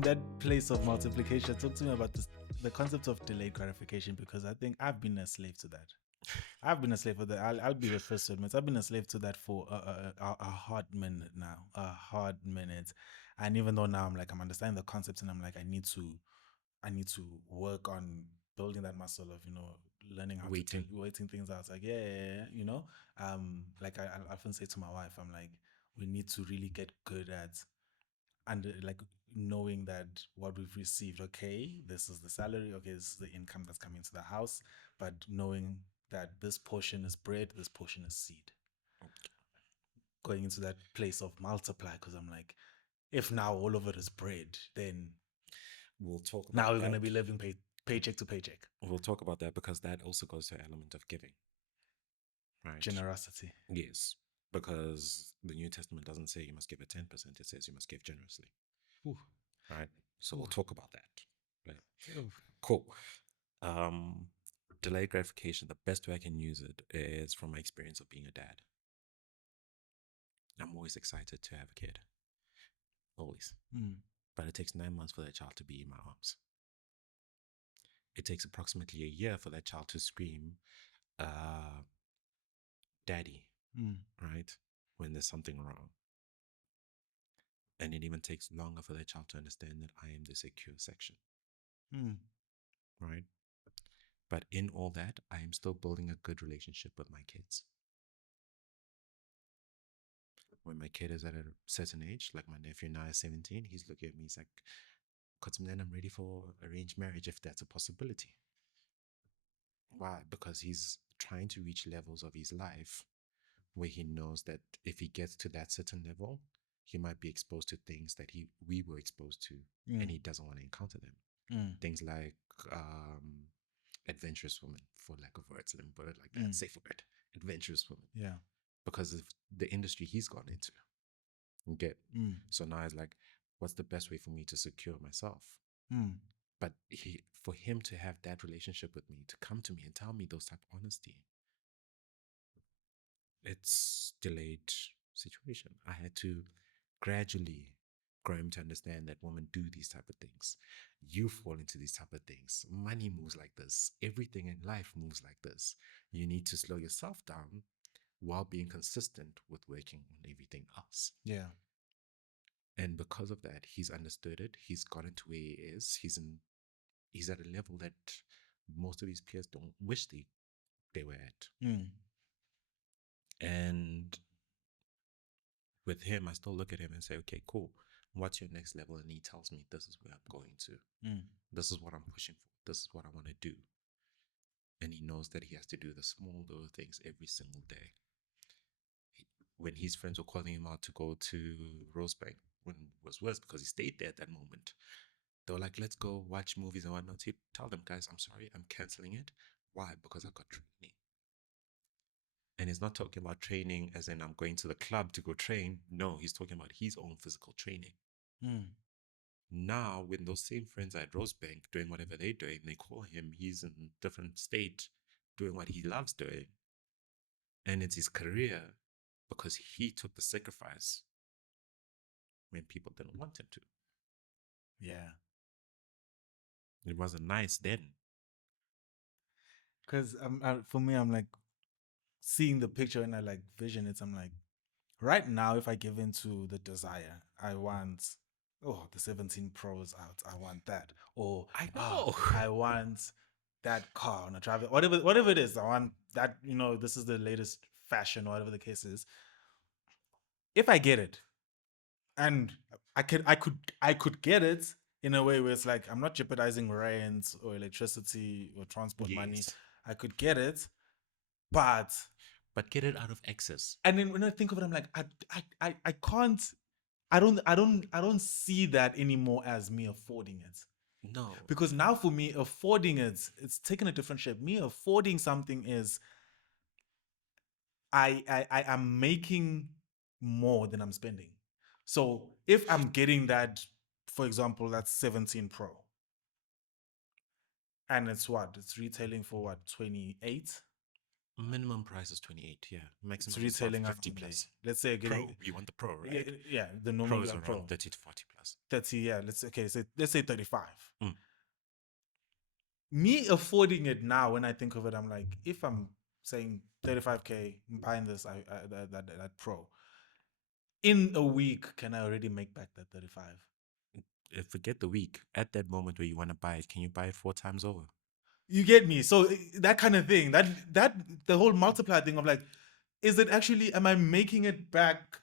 in that place of multiplication, talk to me about this, the concept of delayed gratification, because I think I've been a slave to that. I've been a slave for that. I'll be the first to admit I've been a slave to that for a hard minute now, a hard minute. And even though now I'm like I'm understanding the concepts and I'm like I need to work on building that muscle of learning how to take waiting things out. It's like like I often say to my wife, I'm like we need to really get good at and like knowing that what we've received, okay, this is the salary, okay, this is the income that's coming to the house, but knowing that this portion is bread, this portion is seed, going into that place of multiply, because I'm like, if now all of it is bread, then we'll talk about now we're that. going to be living paycheck to paycheck. We'll talk about that because that also goes to an element of giving, right? Generosity. Yes, because the New Testament doesn't say you must give a 10%, it says you must give generously. Ooh. Right? So we'll talk about that. Right? Ooh. Cool. Delayed gratification, the best way I can use it is from my experience of being a dad. I'm always excited to have a kid. Always. But it takes 9 months for that child to be in my arms. It takes approximately a year for that child to scream, daddy, right? When there's something wrong. And it even takes longer for that child to understand that I am the secure section. Right? But in all that, I am still building a good relationship with my kids. When my kid is at a certain age, like my nephew now is 17, he's looking at me, he's like, then I'm ready for arranged marriage if that's a possibility. Why? Because he's trying to reach levels of his life where he knows that if he gets to that certain level, he might be exposed to things that we were exposed to, and he doesn't want to encounter them. Things like adventurous women, for lack of words, let me put it like that. Safe word, adventurous women. Yeah. Because of the industry he's gone into. Okay. So now it's like, what's the best way for me to secure myself? But for him to have that relationship with me, to come to me and tell me those type of honesty, it's delayed situation. I had to gradually grow him to understand that women do these type of things. You fall into these type of things. Money moves like this. Everything in life moves like this. You need to slow yourself down while being consistent with working on everything else. Yeah. And because of that, he's understood it. He's gotten to where he is. He's at a level that most of his peers don't wish they were at. And with him, I still look at him and say, okay, cool. What's your next level? And he tells me, this is where I'm going to. This is what I'm pushing for. This is what I want to do. And he knows that he has to do the small little things every single day. When his friends were calling him out to go to Rosebank, when it was worse because he stayed there at that moment, they were like, let's go watch movies and whatnot. He'd tell them, guys, I'm sorry, I'm canceling it. Why? Because I got training. And he's not talking about training as in I'm going to the club to go train. No, he's talking about his own physical training. Now, when those same friends are at Rosebank doing whatever they're doing, they call him, he's in a different state doing what he loves doing. And it's his career because he took the sacrifice when people didn't want him to. Yeah. It wasn't nice then. Because for me, I'm like seeing the picture and I like vision it. I'm like, right now, if I give into the desire, I want, the 17 Pros out. I want that. Or I know. I want that car on a travel, whatever it is. I want that, this is the latest fashion or whatever the case is. If I get it, and I could get it in a way where it's like I'm not jeopardizing rent or electricity or transport money. I could get it, but get it out of excess. And then when I think of it, I'm like, I can't. I don't see that anymore as me affording it. No. Because now for me, affording it's taken a different shape. Me affording something is I am making more than I'm spending. So if I'm getting that, for example, that's 17 Pro. And it's retailing for 28? Minimum price is 28. Yeah, It's maximum is about retailing up 50 to like, plus. let's say Pro, getting, you want the pro, yeah, right? yeah, the normal Pro is around pro 30 to 40 plus. 30. Yeah, let's say 35. Mm. Me affording it now, when I think of it, I'm like, if I'm saying 35K, I'm buying this, that pro. In a week, can I already make back that 35? Forget the week. At that moment where you want to buy it, can you buy it 4 times over? You get me? So that kind of thing, that the whole multiplier thing of like, is it actually, am I making it back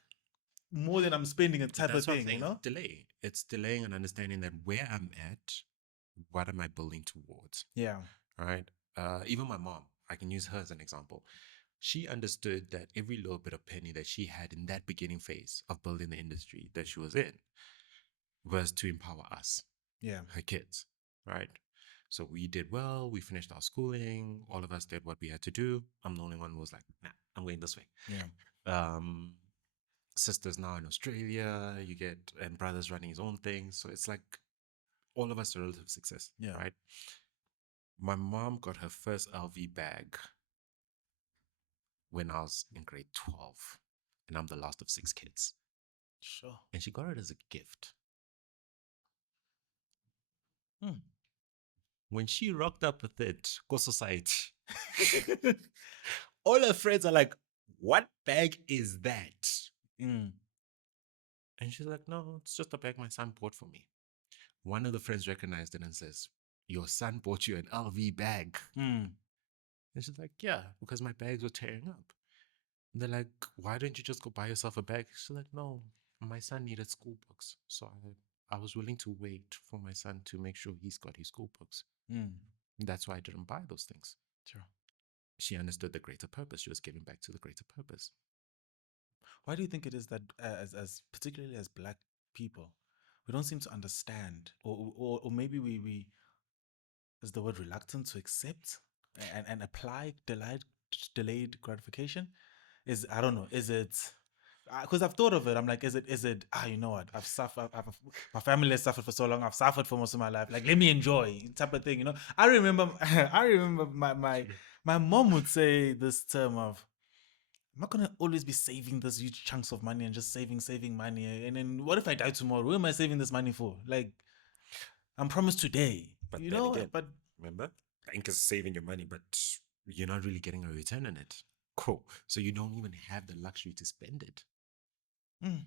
more than I'm spending, a type of That's what I'm thing, you saying. know? Delay. It's delaying and understanding that where I'm at, what am I building towards? Yeah. Right. Even my mom, I can use her as an example. She understood that every little bit of penny that she had in that beginning phase of building the industry that she was in was to empower us, Yeah. her kids, right? So we did well. We finished our schooling. All of us did what we had to do. I'm the only one who was like, nah, I'm going this way. Yeah. Um, sisters now in Australia, you get, and brothers running his own thing. So it's like all of us are relative success, Yeah. right? My mom got her first LV bag when I was in grade 12, and I'm the last of 6 kids. Sure. And she got it as a gift. Hmm. When she rocked up with it, go society. All her friends are like, "What bag is that?" Mm. And she's like, "No, it's just a bag my son bought for me." One of the friends recognized it and says, "Your son bought you an LV bag." Mm. And she's like, "Yeah, because my bags were tearing up." And they're like, "Why don't you just go buy yourself a bag?" She's like, "No, my son needed school books. So I was willing to wait for my son to make sure he's got his school books. Mm. That's why I didn't buy those things." Sure. She understood the greater purpose. She was giving back to the greater purpose. Why do you think it is that, as particularly as Black people, we don't seem to understand, or maybe we is the word reluctant to accept and apply delayed gratification? Is, I don't know. Is it because I've thought of it? I'm like, is it? You know what? I've suffered. My family has suffered for so long. I've suffered for most of my life. Like, let me enjoy, type of thing. You know. I remember. I remember my mom would say this term of, I'm not gonna always be saving this huge chunks of money and just saving money. And then what if I die tomorrow? What am I saving this money for? Like, I'm promised today. But You then know. again, But remember, bank is saving your money, but you're not really getting a return on it. Cool. So you don't even have the luxury to spend it. mm,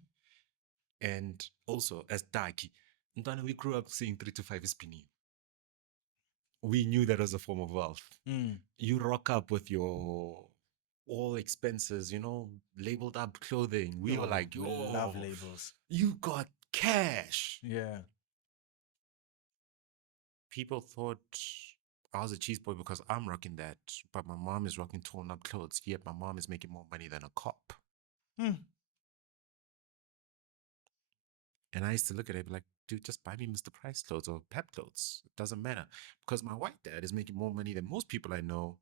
And also, as Daki, Ntwana, we grew up seeing 3 to 5 is penny. We knew that as a form of wealth. mm, You rock up with your all expenses, labeled up clothing. We were like, we love yo, labels. you got cash. Yeah. People thought I was a cheese boy because I'm rocking that, but my mom is rocking torn up clothes, yet my mom is making more money than a cop. Mm, And I used to look at it like, dude, just buy me Mr. Price clothes or Pep clothes. It doesn't matter. Because my white dad is making more money than most people I know,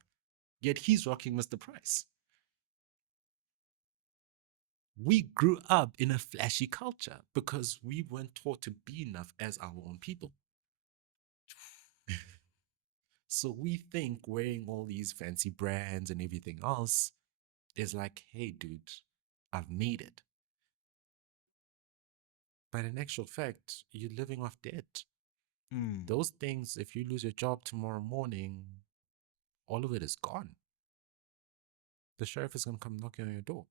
yet he's rocking Mr. Price. We grew up in a flashy culture because we weren't taught to be enough as our own people. So we think wearing all these fancy brands and everything else is like, hey, dude, I've made it. But in actual fact, you're living off debt. mm, Those things, if you lose your job tomorrow morning, all of it is gone. The sheriff is going to come knocking on your door.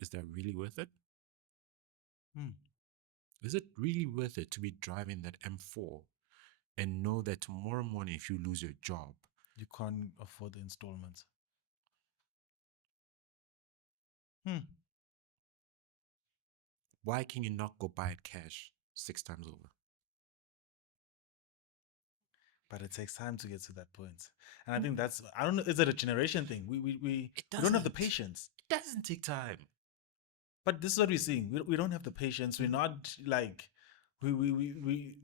Is that really worth it? mm. Is it really worth it to be driving that M4 and know that tomorrow morning, if you lose your job, You can't afford the installments. Hmm. why can you not go buy it cash 6 times over? But it takes time to get to that point. And I think that's, I don't know, is it a generation thing? It We don't have the doesn't. patience. It doesn't take time. But this is what we're seeing. We don't have the patience. We're not like, we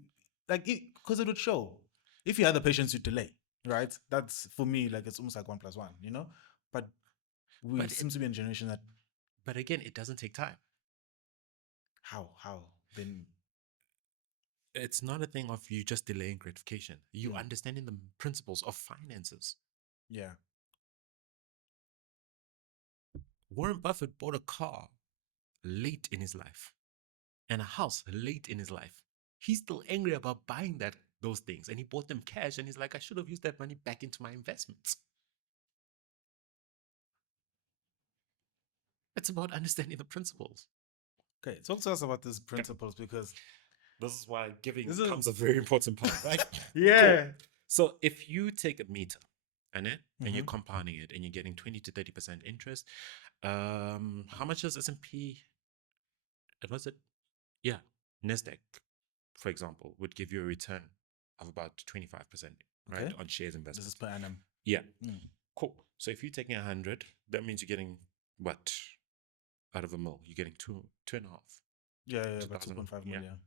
like, because it would show. If you had the patience, you delay, right? That's for me, like, it's almost like 1+1, you know? But we But seem to be in a generation that, again, it doesn't take time. how? Then, It's not a thing of you just delaying gratification. You Hmm. understanding the principles of finances. Yeah. Warren Buffett bought a car late in his life and a house late in his life. He's still angry about buying those things, and he bought them cash, and he's like, I should have used that money back into my investments. It's about understanding the principles. Okay, talk to us about these principles, because this is why giving this becomes a very important part, right? yeah. Cool. So if you take a meter and you're Mhm. compounding it and you're getting 20 to 30% interest, how much is S&P? Was it? Yeah, Nasdaq, for example, would give you a return of about 25%, right, Okay. on shares This is investments. per annum. Yeah, Mm. cool. So if you're taking 100, that means you're getting what out of a mil? You're getting two and a half. Yeah, about 2000. 2.5 Yeah, million.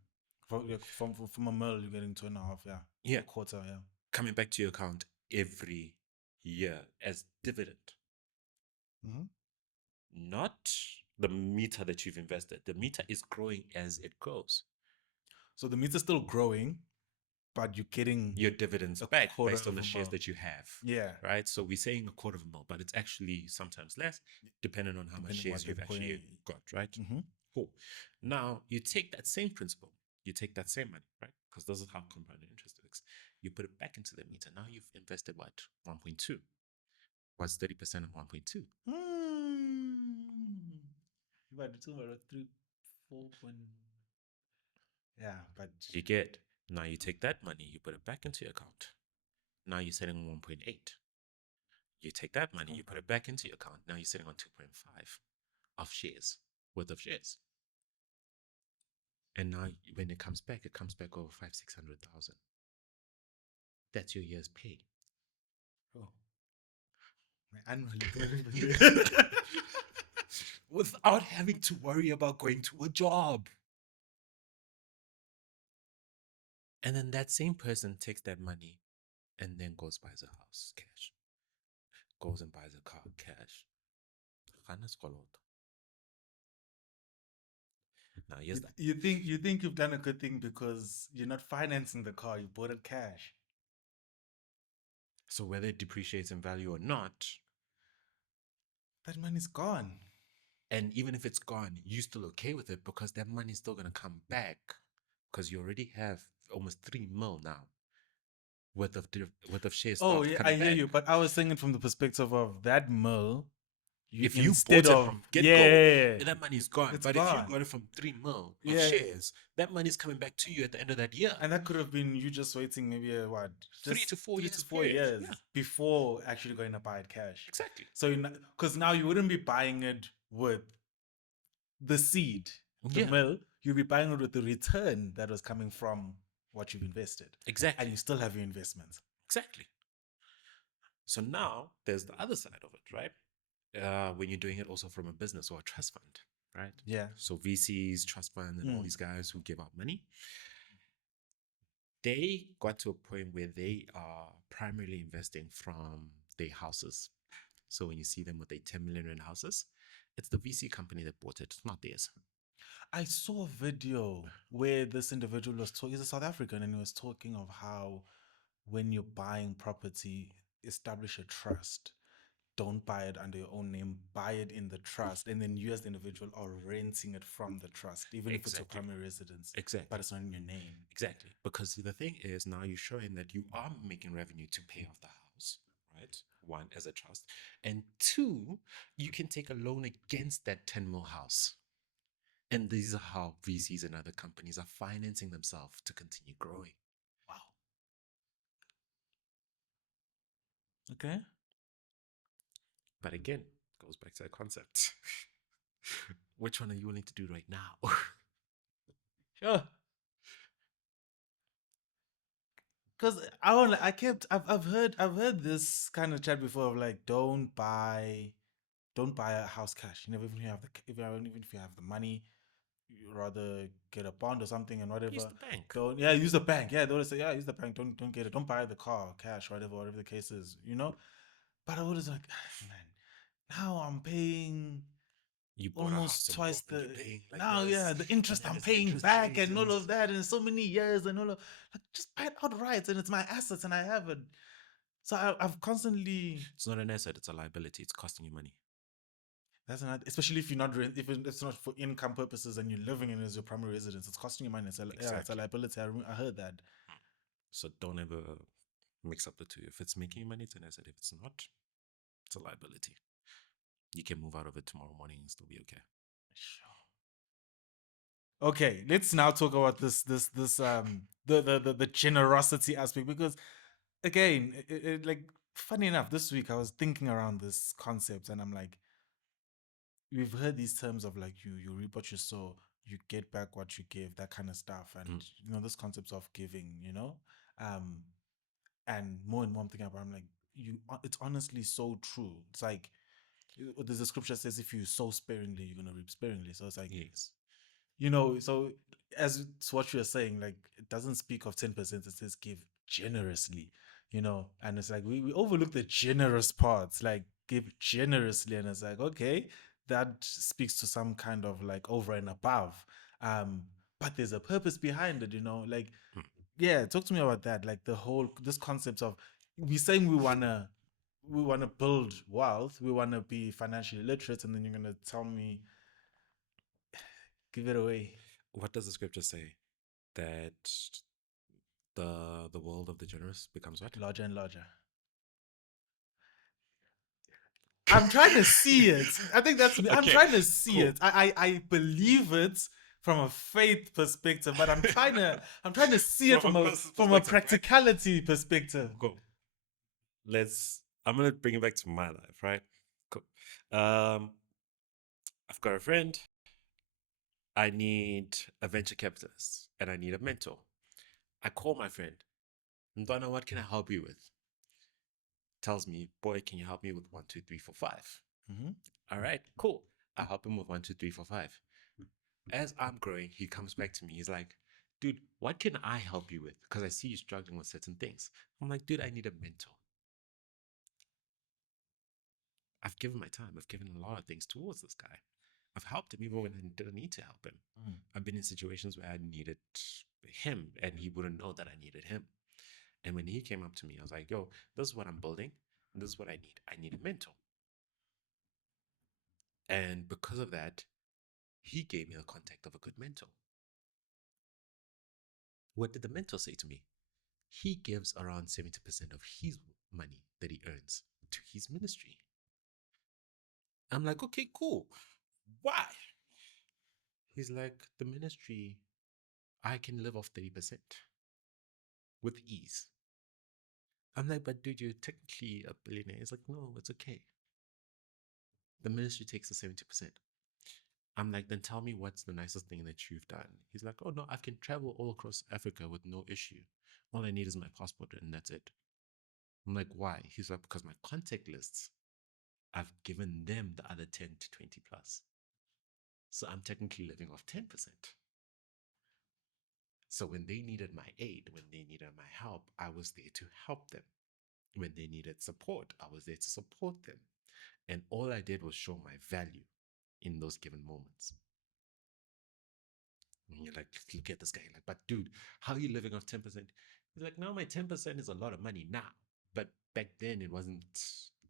From a mil, you're getting 2.5. Yeah. yeah. A quarter. Yeah. Coming back to your account every year as dividend, Mm-hmm. not the meter that you've invested. The meter is growing as it grows. So the meter's still growing, but you're getting your dividends a back quarter based on of the a shares mil. that you have. Yeah. Right. So we're saying a quarter of a mil, but it's actually sometimes less, depending on how much Depending shares what they're you've actually putting. got. Right. Mm-hmm. Cool. Now you take that same principle, you take that same money, right? Because this is how compounded interest works. You put it back into the meter. Now you've invested what? 1.2. What's 30% of 1.2? But it's over 3, 4. Yeah, but You get. Now you take that money, you put it back into your account. Now you're sitting on 1.8. You take that money, you put it back into your account. Now you're sitting on 2.5 of shares, worth of shares. And now when it comes back over 500,000-600,000. That's your year's pay. oh, my annual leave. Without having to worry about going to a job. And then that same person takes that money and then goes buys a house cash. Goes and buys a car cash. Now here's that. You think you've done a good thing because you're not financing the car, you bought it cash. So whether it depreciates in value or not, that money's gone. and even if it's gone, you're still okay with it because that money's still gonna come back because you already have almost 3 mil now worth of shares Oh start yeah, I coming hear back. you, but I was saying it from the perspective of that mill. You If you instead bought it of from get go, yeah, that money is gone. it's But if you gone. got it from 3 mil of Yeah, shares, that money is coming back to you at the end of that year. and that could have been you just waiting maybe what, 3 just to 4 3 years to 4 period. years Yeah, before actually going to buy it cash. exactly. So because now you wouldn't be buying it with the seed, the Yeah, mill. You'll be buying it with the return that was coming from what you've invested, exactly. and you still have your investments. Exactly. So now there's the other side of it, right? When you're doing it also from a business or a trust fund, right? Yeah. So VCs, trust funds, and all these guys who give out money, they got to a point where they are primarily investing from their houses. So when you see them with their 10 million rand houses, it's the VC company that bought it, not theirs. I saw a video where this individual was talking, he's a South African, and he was talking of how when you're buying property, establish a trust. Don't buy it under your own name, buy it in the trust, and then you as the individual are renting it from the trust, even if it's your Exactly. primary residence. Exactly. But it's not in your name. Exactly. Because the thing is now you're showing that you are making revenue to pay off the house, right? One, as a trust. And two, you can take a loan against that 10 mil house. And these are how VCs and other companies are financing themselves to continue growing. Wow. Okay. But again, goes back to the concept. Which one are you willing to do right now? Sure. Because I've heard this kind of chat before of like, don't buy a house cash. You never even have even if you have the money, you rather get a bond or something and whatever. Use the bank. Don't use the bank. Yeah, they always say, yeah, use the bank. Don't get it. Don't buy the car cash, whatever the case is, you know? But I was like, man, now I'm paying You bought a house almost and twice boom, and the you're paying like now, yeah, this. the And interest then I'm as paying interest back rates and all and of that in so many years and all of like, just buy it outright and it's my assets and I have it. So I've constantly it's not an asset, it's a liability. It's costing you money. That's not, especially if you're not if it's not for income purposes and you're living in it as your primary residence. It's costing you money. It's yeah, it's a liability. I heard that. So don't ever mix up the two. If it's making you money, then I said if it's not, it's a liability. You can move out of it tomorrow morning and still be okay. Sure. Okay, let's now talk about this the generosity aspect, because again, like, funny enough, this week I was thinking around this concept and I'm like, we've heard these terms of like you reap what you sow, you get back what you give, that kind of stuff, and this concept of giving, and more and more I'm thinking about, I'm like, it's honestly so true. It's like, there's a scripture says, if you sow sparingly, you're gonna reap sparingly. So it's like, Yes. So as to what you're saying, like, it doesn't speak of 10%, it says give generously, and it's like we overlook the generous parts, like give generously, and it's like, okay, that speaks to some kind of like over and above. But there's a purpose behind it, like, yeah, talk to me about that. Like this concept of, we saying we wanna build wealth, we wanna be financially literate, and then you're gonna tell me give it away. What does the scripture say? That the world of the generous becomes what? Larger and larger. I'm trying to see it. I think that's me. I'm Okay, trying to see cool. it. I believe it from a faith perspective, but I'm trying to see it from a practicality perspective. Cool. I'm gonna bring it back to my life, right? Cool. I've got a friend. I need a venture capitalist and I need a mentor. I call my friend. Ndwana, what can I help you with? Tells me, boy, can you help me with 1, 2, 3, 4, 5? Mm-hmm. All right, cool. I help him with 1, 2, 3, 4, 5. As I'm growing, he comes back to me. He's like, dude, what can I help you with? Because I see you struggling with certain things. I'm like, dude, I need a mentor. I've given my time. I've given a lot of things towards this guy. I've helped him even when I didn't need to help him. I've been in situations where I needed him and he wouldn't know that I needed him. And when he came up to me, I was like, yo, this is what I'm building. And this is what I need. I need a mentor. And because of that, he gave me the contact of a good mentor. What did the mentor say to me? He gives around 70% of his money that he earns to his ministry. I'm like, okay, cool. Why? He's like, the ministry, I can live off 30% with ease. I'm like, but dude, you're technically a billionaire. He's like, no, it's okay. The ministry takes the 70%. I'm like, then tell me what's the nicest thing that you've done. He's like, oh no, I can travel all across Africa with no issue. All I need is my passport and that's it. I'm like, why? He's like, because my contact lists, I've given them the other 10 to 20 plus. So I'm technically living off 10%. So when they needed my aid, when they needed my help, I was there to help them. When they needed support, I was there to support them. And all I did was show my value in those given moments. And you're like, look at this guy. You're like, but dude, how are you living off 10%? He's like, no, my 10% is a lot of money now. But back then it wasn't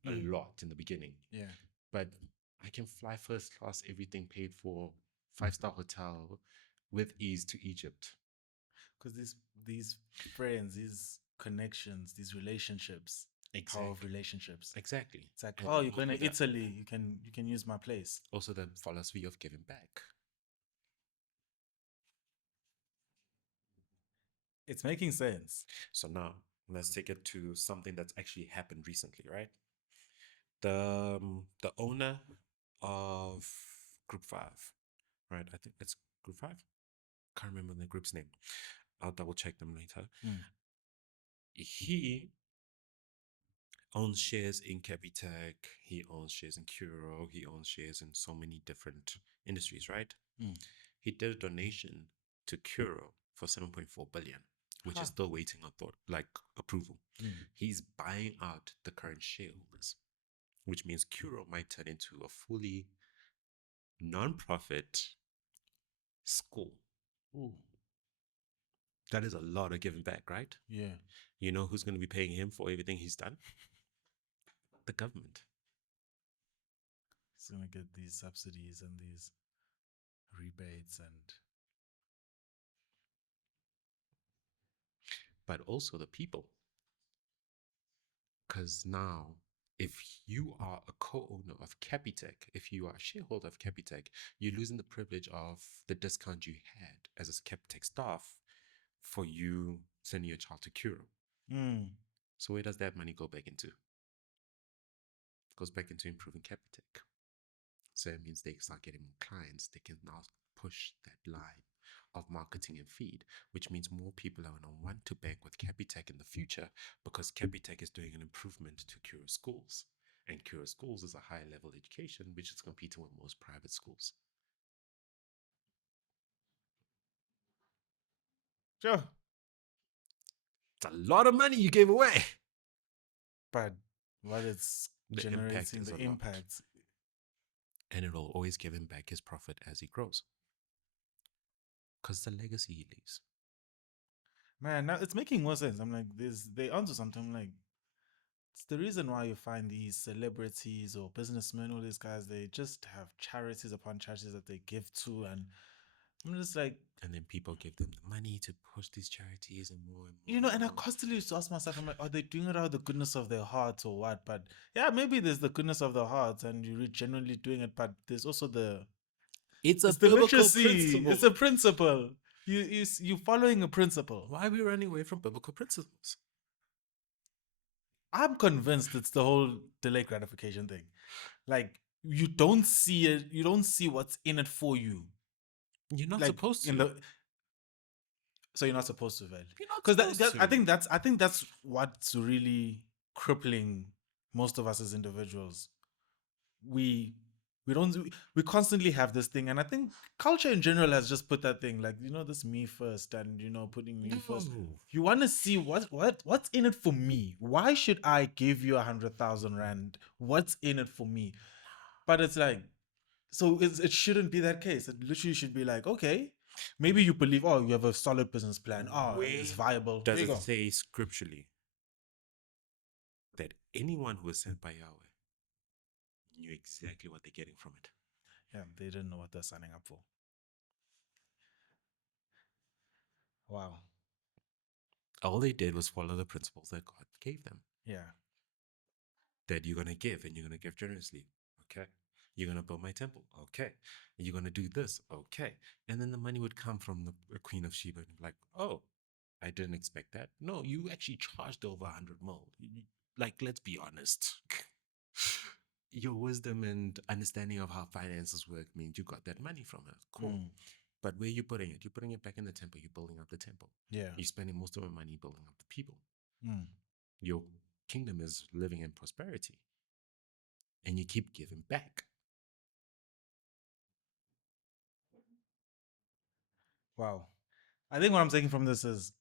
a lot in the beginning. Yeah. But I can fly first class, everything paid for, 5-star hotel with ease to Egypt. Because these friends, these connections, these relationships, power of relationships. Exactly. It's like, oh, you're going to Italy, you can use my place. Also the philosophy of giving back. It's making sense. So now let's take it to something that's actually happened recently, right? The owner of Group 5, right? I think it's Group 5. Can't remember the group's name. I'll double check them later. He owns shares in Capitec. He owns shares in Curo. He owns shares in so many different industries, right? He did a donation to Curo for 7.4 billion, which is still waiting on approval. He's buying out the current shareholders, which means Curo might turn into a fully non-profit school. Ooh. That is a lot of giving back, right? Yeah. You know who's going to be paying him for everything he's done? The government. It's gonna get these subsidies and these rebates and but also the people. Because now, if you are a co-owner of Capitec, if you are a shareholder of Capitec, you're losing the privilege of the discount you had as a Capitec staff for you sending your child to Curo. So where does that money go back into? It goes back into improving Capitec. So it means they start getting more clients. They can now push that line of marketing and feed, which means more people are going to want to bank with Capitec in the future because Capitec is doing an improvement to Curo schools. And Curo schools is a higher level education, which is competing with most private schools. sure. It's a lot of money you gave away. But what it's The impact generating, is the a lot. impact. And it will always give him back his profit as he grows. Because the legacy he leaves. Man, now it's making more sense. I'm like, they onto something. I'm like, it's the reason why you find these celebrities or businessmen, all these guys, they just have charities upon charities that they give to, and I'm just like, and then people give them the money to push these charities and more and more. you know, and I constantly used to ask myself, I'm like, are they doing it out of the goodness of their hearts or what? But yeah, maybe there's the goodness of their hearts and you're genuinely doing it, but there's also it's a the biblical literacy. principle. It's a principle. You following a principle. Why are we running away from biblical principles? I'm convinced it's the whole delayed gratification thing. Like you don't see it, you don't see what's in it for you. You're not Like supposed to. in the so you're not supposed to, Vel. You're not Because supposed to. I think that's what's really crippling most of us as individuals. We we constantly have this thing, and I think culture in general has just put that thing, like, you know, this me first, and you know, putting me first. You want to see what's in it for me. Why should I give you 100,000 rand? What's in it for me? But it's like, so it shouldn't be that case. It literally should be like, okay, maybe you believe, oh, you have a solid business plan. Oh, it's viable. Does There you it go. say scripturally that anyone who is sent by Yahweh knew exactly what they're getting from it? Yeah, they didn't know what they're signing up for. Wow. All they did was follow the principles that God gave them. Yeah. That you're going to give and you're going to give generously. Okay. You're going to build my temple. Okay. You're going to do this. Okay. And then the money would come from the Queen of Sheba and be like, oh, I didn't expect that. No, you actually charged over 100 mil. Like, let's be honest. Your wisdom and understanding of how finances work means you got that money from it. Cool. But where are you putting it? You're putting it back in the temple. You're building up the temple. Yeah. You're spending most of the money building up the people. Your kingdom is living in prosperity. And you keep giving back. Wow. I think what I'm taking from this is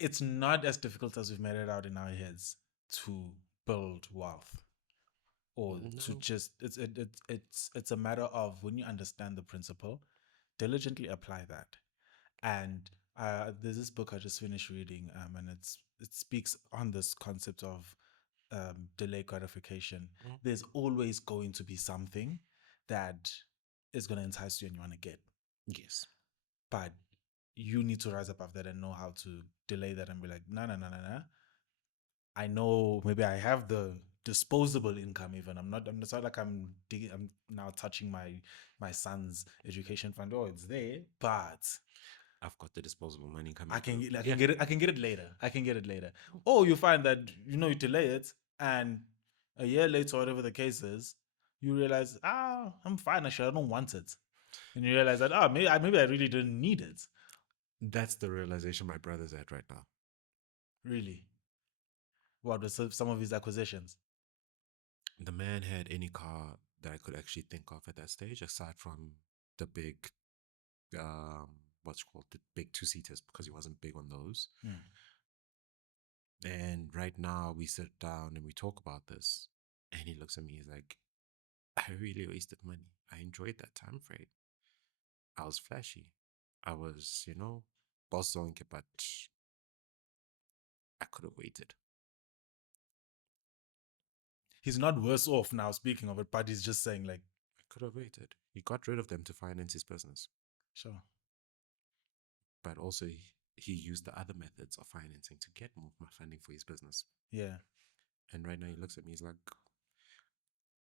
it's not as difficult as we've made it out in our heads to build wealth, or to just it's a matter of, when you understand the principle, diligently apply that. And there's this book I just finished reading, and it speaks on this concept of delayed gratification. There's always going to be something that is going to entice you and you want to get. Yes. But you need to rise above that and know how to delay that and be like, no. I know maybe I have the disposable income. Even I'm not like I'm now touching my son's education fund. Oh, it's there, but I've got the disposable money coming. I can get it later. Or you find that, you know, you delay it, and a year later, whatever the case is, you realize, I'm fine. Actually, I don't want it, and you realize that, maybe I really didn't need it. That's the realization my brother's at right now. Really? What was some of his acquisitions? The man had any car that I could actually think of at that stage, aside from the big, what's called the big 2-seaters, because he wasn't big on those. And right now we sit down and we talk about this, and he looks at me, he's like, I really wasted money. I enjoyed that time frame. I was flashy. I was, boss zonke, but I could have waited. he's not worse off now. Speaking of it, but he's just saying like, I could have waited. He got rid of them to finance his business, sure, but also he used the other methods of financing to get more funding for his business. yeah, And right now he looks at me, he's like,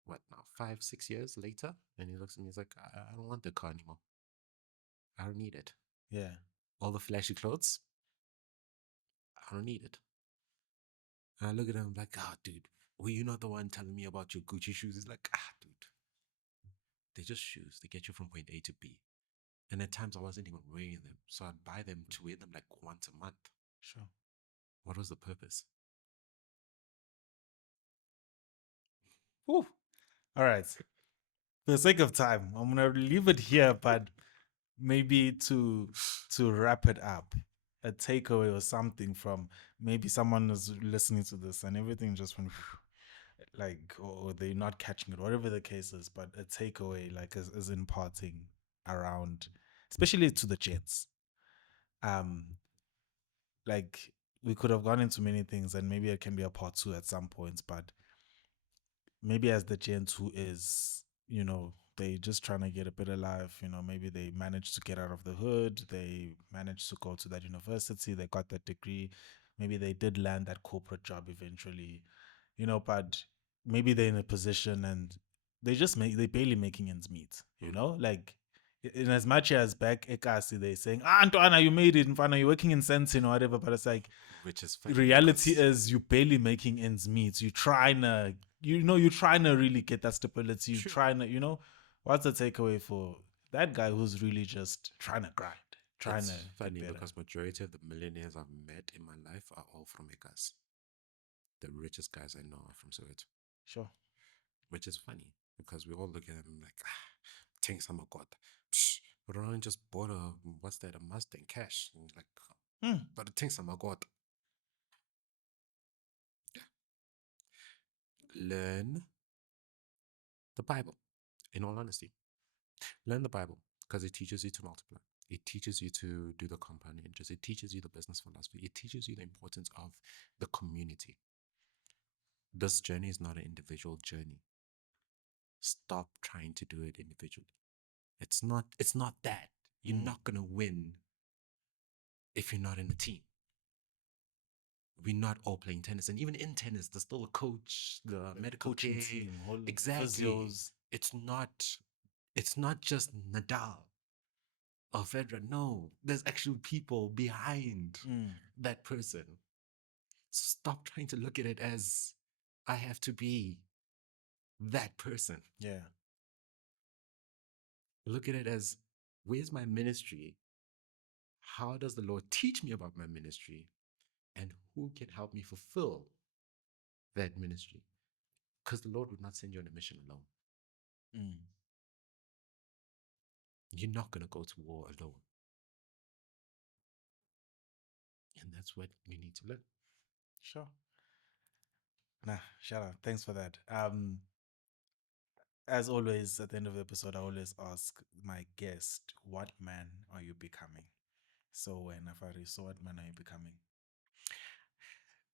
what now, 5, 6 years later? And he looks at me, he's like, I don't want the car anymore. I don't need it. yeah, All the flashy clothes, I don't need it. And I look at him like, dude, were you not the one telling me about your Gucci shoes? He's like, dude, they're just shoes. They get you from point A to B. And at times I wasn't even wearing them. So I'd buy them to wear them like once a month. sure. What was the purpose? Whew. All right. For the sake of time, I'm gonna leave it here, but maybe to wrap it up, a takeaway or something from maybe someone is listening to this and everything just went like, or they're not catching it, whatever the case is, but a takeaway like is imparting around, especially to the gents. Um, like we could have gone into many things, and maybe it can be a part two at some points, but maybe as the gent who is, they just trying to get a better life, maybe they managed to get out of the hood, they managed to go to that university, they got that degree, maybe they did land that corporate job eventually, but maybe they're in a position and they barely making ends meet, like in as much as back ekasi they saying, Antoana, you made it, Mfana, you're working in Sentin or whatever, but it's like Which is funny. reality is you barely making ends meet. You trying to, you're trying to really get that stability. You trying to, what's the takeaway for that guy who's really just trying to grind, trying It's to funny get better? because majority of the millionaires I've met in my life are all from Ekas. The richest guys I know are from Soweto. Sure. Which is funny because we all look at them like, things I'm got. Ron just bought a Mustang cash. And like, but the things I'm got. Learn the Bible. In all honesty, learn the Bible because it teaches you to multiply. It teaches you to do the compound interest. It teaches you the business philosophy. It teaches you the importance of the community. This journey is not an individual journey. Stop trying to do it individually. It's not that. You're not gonna win if you're not in a team. We're not all playing tennis, and even in tennis, there's still a coach, the medical coaching care, team, whole exactly. physios. It's not just Nadal or Federer. No, there's actual people behind that person. So stop trying to look at it as I have to be that person. Yeah. Look at it as where's my ministry? How does the Lord teach me about my ministry? And who can help me fulfill that ministry? Because the Lord would not send you on a mission alone. You're not going to go to war alone. And that's what you need to learn. Sure. Nah, shout out. Thanks for that. As always, at the end of the episode, I always ask my guest, what man are you becoming? So when Pfariso, what man are you becoming?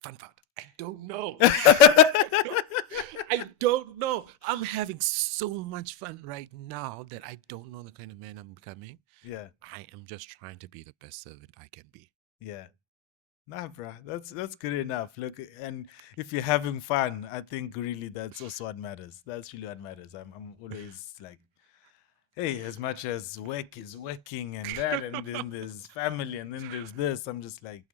Fun fact, I don't know. I don't know. I'm having so much fun right now that I don't know the kind of man I'm becoming. Yeah. I am just trying to be the best servant I can be. Yeah. Nah, bruh. That's good enough. Look, and if you're having fun, I think really that's also what matters. That's really what matters. I'm always like, hey, as much as work is working and that, and then there's family, and then there's this, I'm just like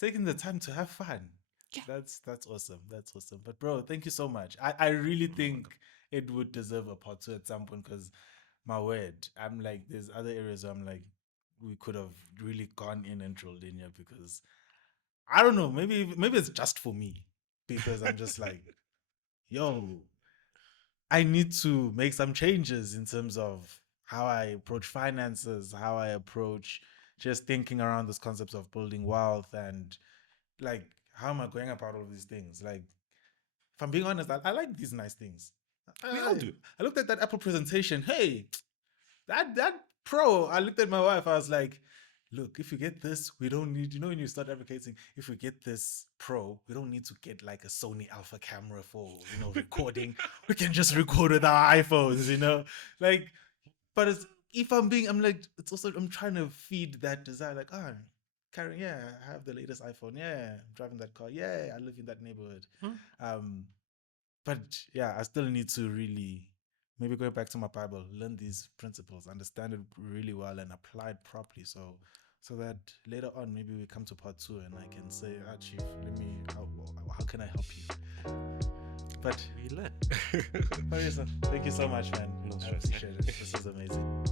taking the time to have fun. Yeah. That's awesome. That's awesome. But bro, thank you so much. I really think it would deserve a part two at some point because my word, I'm like, there's other areas where I'm like, we could have really gone in and drilled in here because I don't know, maybe it's just for me because I'm just like, yo, I need to make some changes in terms of how I approach finances, how I approach just thinking around this concepts of building wealth and like how am I going about all these things? Like, if I'm being honest, I like these nice things. We all do. I looked at that Apple presentation. Hey, that pro. I looked at my wife. I was like, look, if you get this, we don't need, when you start advocating, if we get this Pro, we don't need to get like a Sony Alpha camera for, recording. We can just record with our iPhones, like, but if I'm like, it's also, I'm trying to feed that desire, like, Karen, yeah, I have the latest iPhone. Yeah, I'm driving that car. Yeah, I live in that neighborhood. But yeah, I still need to really maybe go back to my Bible, learn these principles, understand it really well, and apply it properly. So that later on, maybe we come to part 2 and I can say, Chief, how can I help you? But we learn. Pfariso, thank you so much, man. No I stress. appreciate it. This is amazing.